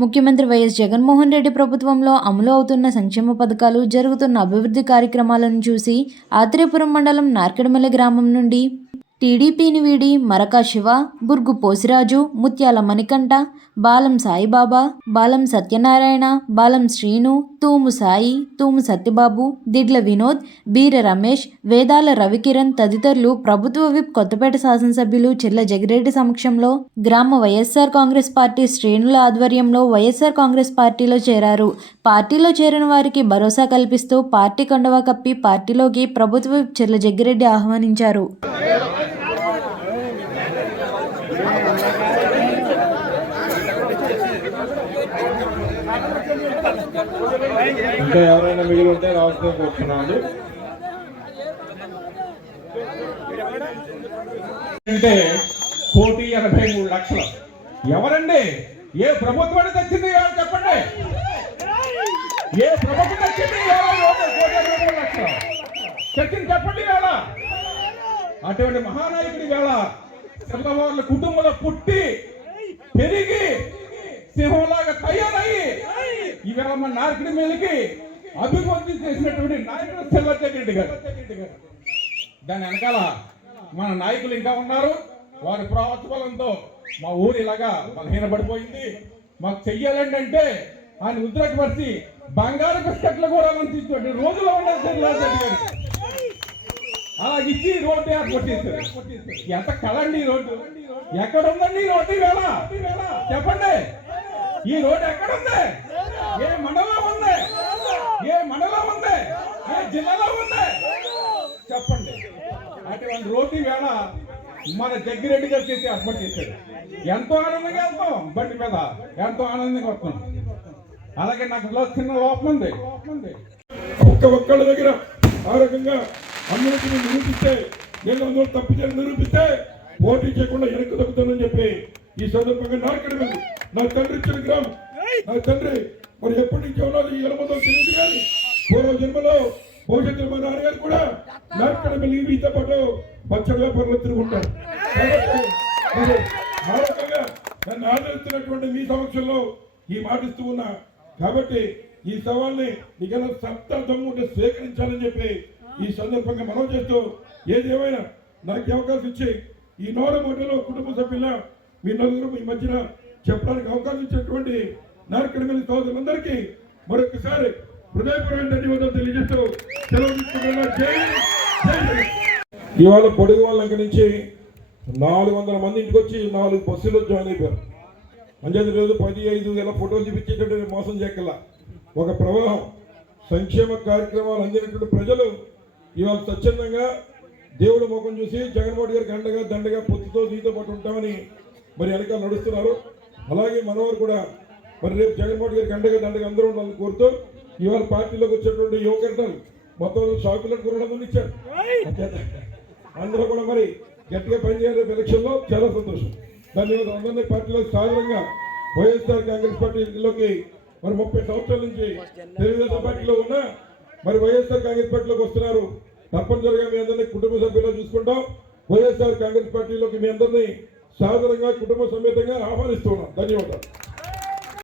ముఖ్యమంత్రి వైఎస్ జగన్మోహన్ రెడ్డి ప్రభుత్వంలో అమలు అవుతున్న సంక్షేమ పథకాలు, జరుగుతున్న అభివృద్ధి కార్యక్రమాలను చూసి ఆత్రేయపురం మండలం నార్కెడమల్లి గ్రామం నుండి టీడీపీని వీడి మరకా శివ, బుర్గు పోసిరాజు, ముత్యాల మణికంఠ, బాలం సాయిబాబా, బాలం సత్యనారాయణ, బాలం శ్రీను, తూము సాయి, తూము సత్యబాబు, దిడ్ల వినోద్, బీర రమేష్, వేదాల రవికిరణ్ తదితరులు ప్రభుత్వ విప్ కొత్తపేట శాసనసభ్యులు చిర్ల జగిరెడ్డి సమక్షంలో గ్రామ వైఎస్ఆర్ కాంగ్రెస్ పార్టీ శ్రేణుల ఆధ్వర్యంలో వైఎస్ఆర్ కాంగ్రెస్ పార్టీలో చేరారు. పార్టీలో చేరిన వారికి భరోసా కల్పిస్తూ పార్టీ కండువా కప్పి పార్టీలోకి ప్రభుత్వ విప్ చిర్ల జగిరెడ్డి ఆహ్వానించారు. ఇంకా ఎవరైనా మిగిలి ఉంటే రావాల్సిన కోరుతున్నాను. అంటే 1,83,00,000 ఎవరండి? ఏ ప్రభుత్వాన్ని తెచ్చింది చెప్పండి. ఏ ప్రభుత్వం తెచ్చింది? 1,83,00,000 తెచ్చింది చెప్పండి. వేళ అటువంటి మహానాయకుడి వేళ చంద్రబాబు కుటుంబంలో పుట్టి పెరిగి సింహంలాగా తయారయ్యి ఈవేళ మన నార్కెడ్ మేలుకి అభివృద్ధి చేసినటువంటి నాయకుడు చిర్ల జగిరెడ్డి గారు. దాని వెనకాల మన నాయకులు ఇంకా ఉన్నారు. వారి ప్రోత్సాహంతో మా ఊరు ఇలాగా బలహీనపడిపోయింది. మాకు చెయ్యాలండి అంటే ఆయన ఉద్రేకపరిచి బంగారు బిస్కెట్లు కూడా అందించేటువంటి రోజులో ఉన్నారు చిర్ల జగిరెడ్డి గారు. అలా ఇచ్చి రోడ్డు ఏర్పాటు చేశారు. ఎంత కళండి ఈ రోడ్డు? ఎక్కడ ఉందండి ఈ రోడ్డు వేళ? చెప్పండి. ఈ రోడ్డు ఎక్కడుంది? ఏ మండలం ఉంది? ఏ మండలం ఉంది? ఏ జిల్లాలో ఉంది? చెప్పండి. అటువంటి రోడ్డు వేళ మన జగ్గిరెడ్డి గారు చేసి ఏర్పాటు చేశారు. ఎంతో ఆనందంగా వెళ్తాం బండి మీద, ఎంతో ఆనందంగా వస్తాం. అలాగే నాకు చిన్న లోపం ఉంది. ఒక్కళ్ళ దగ్గర ఆ రకంగా అందరికీ నిరూపిస్తే, నేను తప్పు చేసి నిరూపిస్తే పోటీ చేయకుండా వెనక్కి తగ్గుతానని చెప్పి ఈ సందర్భంగా నార్కెడమల్లి నా తండ్రి ఇచ్చిన గ్రామం. నా తండ్రి మరి ఎప్పటి నుంచి ఉన్నది ఈ ఎలమతో తెలియదు కానీ పూర్వ జన్మలో భవిష్యత్తులో మా నాన్నగారు కూడా నార్కెడమల్లి వీటితో పాటు పచ్చడి వ్యాపారంలో తిరుగుంటారు. మరి ఆ రకంగా నన్ను ఆదరిస్తున్నటువంటి మీ సమక్షంలో ఈ మాటిస్తూ ఉన్నా. కాబట్టి ఈ సవాల్ని నీకైనా సత్తా దమ్ము ఉంటే స్వీకరించాలని చెప్పి ఈ సందర్భంగా మనం చేస్తూ ఏదేమైనా నాకు అవకాశం ఇచ్చి ఈ నోరమోటలో కుటుంబ సభ్యుల మీ నలుగురు మీ మధ్యన చెప్పడానికి అవకాశం ఇచ్చినటువంటి నార్కెడమల్లి సోదరులందరికీ మరొకసారి హృదయపూర్వక ధన్యవాదాలు తెలియజేస్తూ సెలవు తీసుకుంటున్నా. ఇవాళ పొడుగు వాళ్ళ నుంచి 400 మంది ఇంటికి వచ్చి 4 బస్సులో జాయిన్ అయిపోయారు. అంచేది రోజు 15,000 ఫోటోలు చూపించేటటువంటి మోసం చేయగల ఒక ప్రవాహం సంక్షేమ కార్యక్రమాలు అందినటువంటి ప్రజలు ఇవాళ స్వచ్ఛందంగా దేవుడు ముఖం చూసి జగన్మోహన్ గారికి అండగా దండగా పొత్తుతో నీతో పాటు ఉంటామని మరి వెనకాల నడుస్తున్నారు. అలాగే మనవారు కూడా మరి రేపు జగన్మోహన్ గారికి అండగా దండగా అందరూ ఉండాలని కోరుతూ ఇవాళ పార్టీలోకి వచ్చేటువంటి యువకర్తలు మొత్తం షాకులను కూడా ఇచ్చారు. అందరూ కూడా మరి గట్టిగా పనిచేయాలి ఎలక్షన్లో. చాలా సంతోషం. ధన్యవాదాలు. అందరినీ పార్టీలోకి సాధారణంగా వైఎస్ఆర్ కాంగ్రెస్ పార్టీలోకి మరి 30 సంవత్సరాల నుంచి తెలుగుదేశం పార్టీలో ఉన్నా మరి వైఎస్ఆర్ కాంగ్రెస్ పార్టీలోకి వస్తున్నారు. తప్పనిసరిగా మీ అందరినీ కుటుంబ సభ్యులుగా చూసుకుంటాం. వైఎస్ఆర్ కాంగ్రెస్ పార్టీలోకి మీ అందరినీ సాధారణంగా కుటుంబ సమేతంగా ఆహ్వానిస్తున్నాం. ధన్యవాదాలు.